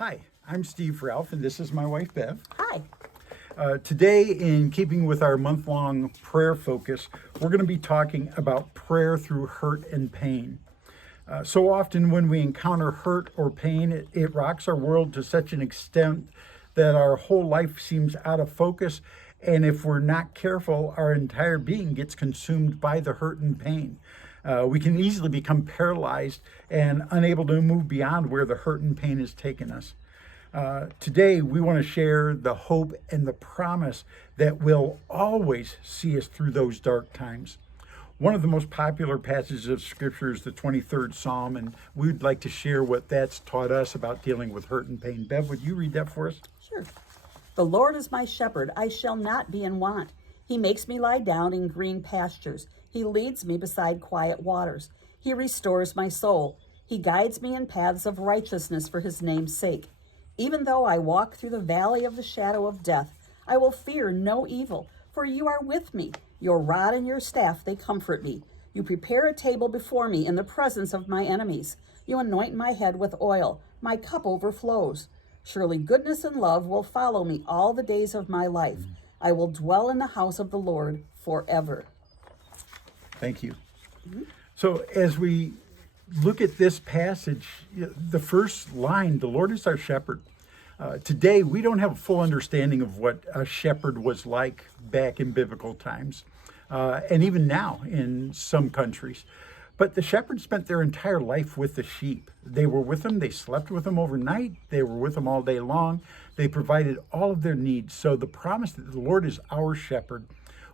Hi, I'm Steve Ralph, and this is my wife, Bev. Hi. Today, in keeping with our month-long prayer focus, we're going to be talking about prayer through hurt and pain. So often when we encounter hurt or pain, it rocks our world to such an extent that our whole life seems out of focus, and if we're not careful, our entire being gets consumed by the hurt and pain. We can easily become paralyzed and unable to move beyond where the hurt and pain has taken us. Today, we want to share the hope and the promise that will always see us through those dark times. One of the most popular passages of Scripture is the 23rd Psalm, and we'd like to share what that's taught us about dealing with hurt and pain. Bev, would you read that for us? Sure. The Lord is my shepherd, I shall not be in want. He makes me lie down in green pastures. He leads me beside quiet waters. He restores my soul. He guides me in paths of righteousness for his name's sake. Even though I walk through the valley of the shadow of death, I will fear no evil, for you are with me. Your rod and your staff, they comfort me. You prepare a table before me in the presence of my enemies. You anoint my head with oil. My cup overflows. Surely goodness and love will follow me all the days of my life. I will dwell in the house of the Lord forever. Thank you. So as we look at this passage, the first line, the Lord is our shepherd. Today, we don't have a full understanding of what a shepherd was like back in biblical times, and even now in some countries. But the shepherds spent their entire life with the sheep. They were with them. They slept with them overnight. They were with them all day long. They provided all of their needs. So the promise that the Lord is our shepherd,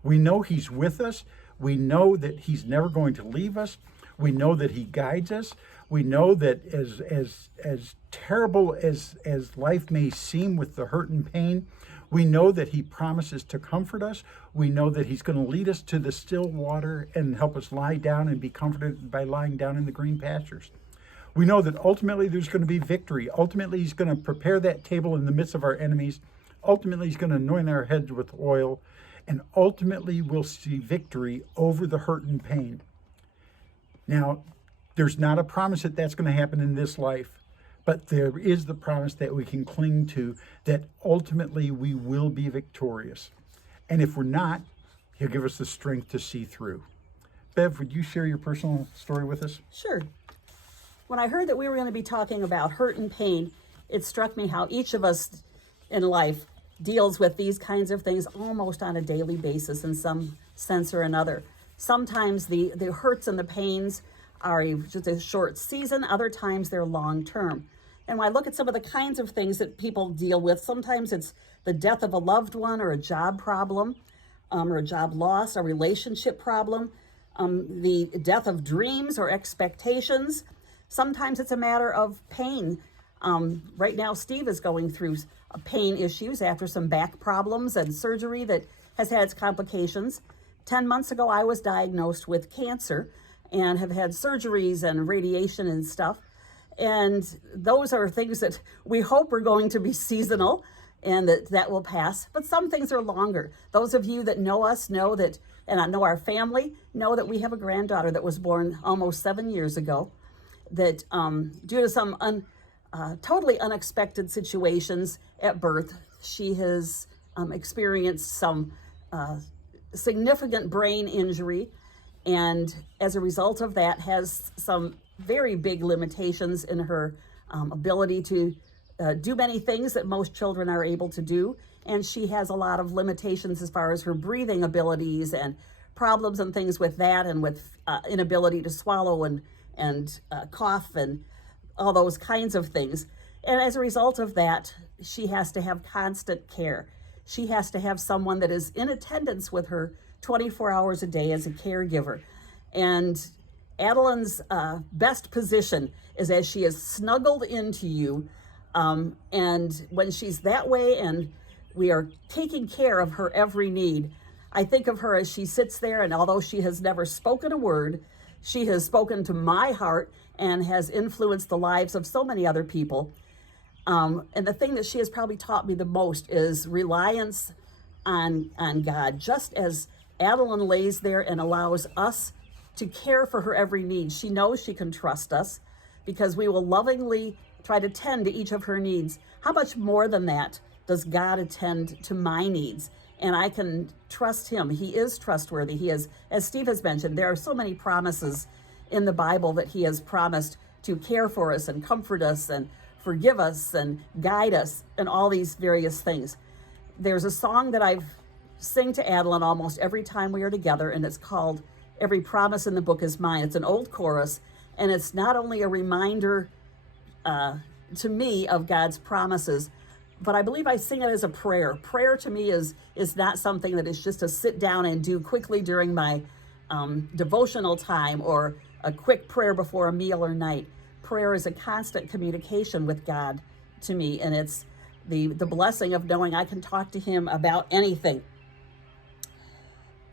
we know he's with us. We know that he's never going to leave us. We know that he guides us. We know that as terrible as life may seem with the hurt and pain, we know that he promises to comfort us. We know that he's going to lead us to the still water and help us lie down and be comforted by lying down in the green pastures. We know that ultimately there's going to be victory. Ultimately, he's going to prepare that table in the midst of our enemies. Ultimately, he's going to anoint our heads with oil. And ultimately, we'll see victory over the hurt and pain. Now, there's not a promise that that's going to happen in this life, but there is the promise that we can cling to, that ultimately we will be victorious. And if we're not, he'll give us the strength to see through. Bev, would you share your personal story with us? Sure. When I heard that we were going to be talking about hurt and pain, it struck me how each of us in life deals with these kinds of things almost on a daily basis in some sense or another. Sometimes the hurts and the pains are just a short season. Other times they're long term. And when I look at some of the kinds of things that people deal with, sometimes it's the death of a loved one or a job problem, or a job loss, a relationship problem, the death of dreams or expectations. Sometimes it's a matter of pain. Right now, Steve is going through pain issues after some back problems and surgery that has had its complications. 10 months ago, I was diagnosed with cancer and have had surgeries and radiation and stuff. And those are things that we hope are going to be seasonal and that will pass. But some things are longer. Those of you that know us know that, and I know our family, know that we have a granddaughter that was born almost 7 years ago that due to some totally unexpected situations at birth, she has experienced some significant brain injury, and as a result of that has some very big limitations in her ability to do many things that most children are able to do, and she has a lot of limitations as far as her breathing abilities and problems and things with that, and with inability to swallow and cough and all those kinds of things. And as a result of that, she has to have constant care. She has to have someone that is in attendance with her 24 hours a day as a caregiver. And Adeline's best position is as she is snuggled into you. And when she's that way and we are taking care of her every need, I think of her as she sits there, and although she has never spoken a word, she has spoken to my heart and has influenced the lives of so many other people. And the thing that she has probably taught me the most is reliance on God. Just as Adeline lays there and allows us to care for her every need, she knows she can trust us because we will lovingly try to tend to each of her needs, how much more than that does God attend to my needs? And I can trust him. He is trustworthy. He is, as Steve has mentioned, there are so many promises in the Bible that he has promised to care for us and comfort us and forgive us and guide us and all these various things. There's a song that I've sing to Adeline almost every time we are together, and it's called Every Promise in the Book is Mine. It's an old chorus, and it's not only a reminder to me of God's promises, but I believe I sing it as a prayer. Prayer to me is not something that is just to sit down and do quickly during my devotional time or a quick prayer before a meal or night. Prayer is a constant communication with God to me, and it's the blessing of knowing I can talk to him about anything.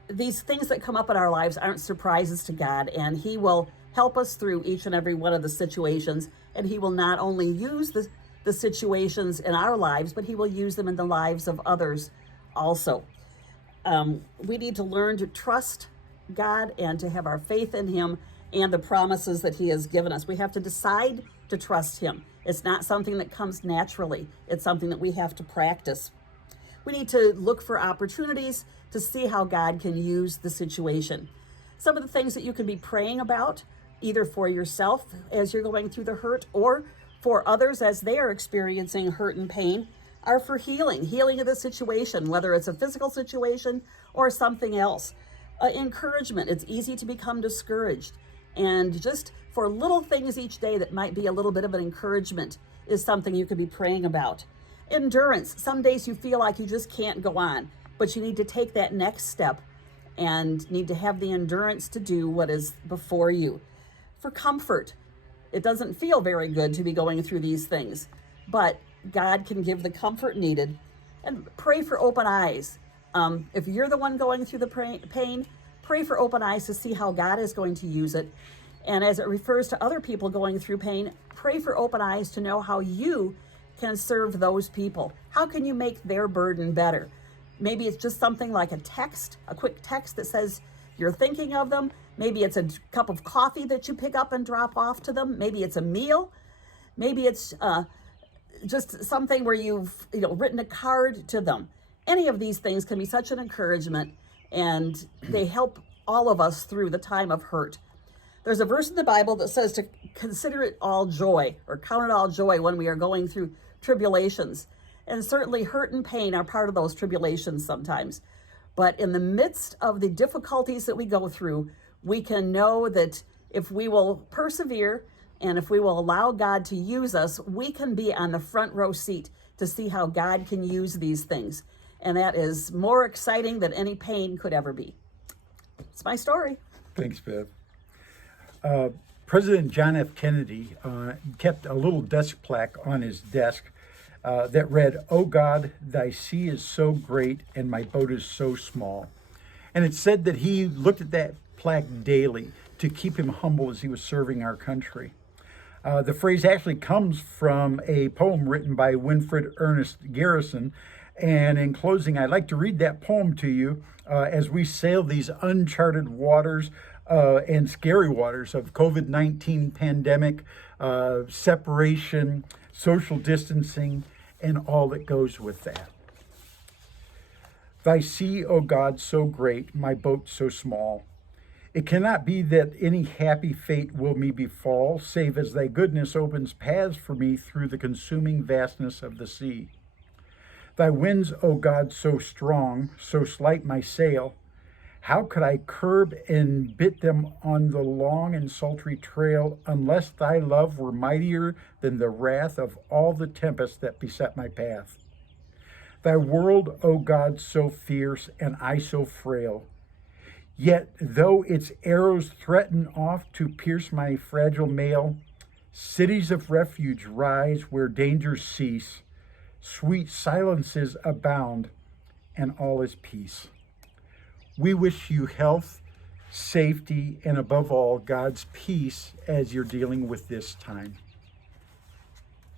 These things that come up in our lives aren't surprises to God, and he will help us through each and every one of the situations, and he will not only use the situations in our lives, but he will use them in the lives of others also. We need to learn to trust God and to have our faith in him and the promises that he has given us. We have to decide to trust him. It's not something that comes naturally. It's something that we have to practice. We need to look for opportunities to see how God can use the situation. Some of the things that you can be praying about, either for yourself as you're going through the hurt or for others as they are experiencing hurt and pain, are for healing of the situation, whether it's a physical situation or something else. Encouragement. It's easy to become discouraged. And just for little things each day that might be a little bit of an encouragement is something you could be praying about. Endurance. Some days you feel like you just can't go on, but you need to take that next step and need to have the endurance to do what is before you. For comfort. It doesn't feel very good to be going through these things, but God can give the comfort needed. And pray for open eyes. If you're the one going through the pain, pray for open eyes to see how God is going to use it. And as it refers to other people going through pain, pray for open eyes to know how you can serve those people. How can you make their burden better? Maybe it's just something like a text, a quick text that says you're thinking of them. Maybe it's a cup of coffee that you pick up and drop off to them. Maybe it's a meal. Maybe it's just something where you've written a card to them. Any of these things can be such an encouragement, and they help all of us through the time of hurt. There's a verse in the Bible that says to consider it all joy, or count it all joy when we are going through tribulations. And certainly hurt and pain are part of those tribulations sometimes. But in the midst of the difficulties that we go through, we can know that if we will persevere and if we will allow God to use us, we can be on the front row seat to see how God can use these things. And that is more exciting than any pain could ever be. It's my story. Thanks, Bev. President John F. Kennedy kept a little desk plaque on his desk that read, "Oh God, thy sea is so great and my boat is so small." And it said that he looked at that plaque daily to keep him humble as he was serving our country. The phrase actually comes from a poem written by Winfred Ernest Garrison. And in closing, I'd like to read that poem to you as we sail these uncharted waters and scary waters of COVID-19 pandemic, separation, social distancing, and all that goes with that. Thy sea, O God, so great, my boat so small. It cannot be that any happy fate will me befall, save as thy goodness opens paths for me through the consuming vastness of the sea. Thy winds, O God, so strong, so slight my sail. How could I curb and bit them on the long and sultry trail, unless thy love were mightier than the wrath of all the tempests that beset my path? Thy world, O God, so fierce, and I so frail. Yet though its arrows threaten oft to pierce my fragile mail, cities of refuge rise where dangers cease. Sweet silences abound, and all is peace. We wish you health, safety, and above all, God's peace as you're dealing with this time.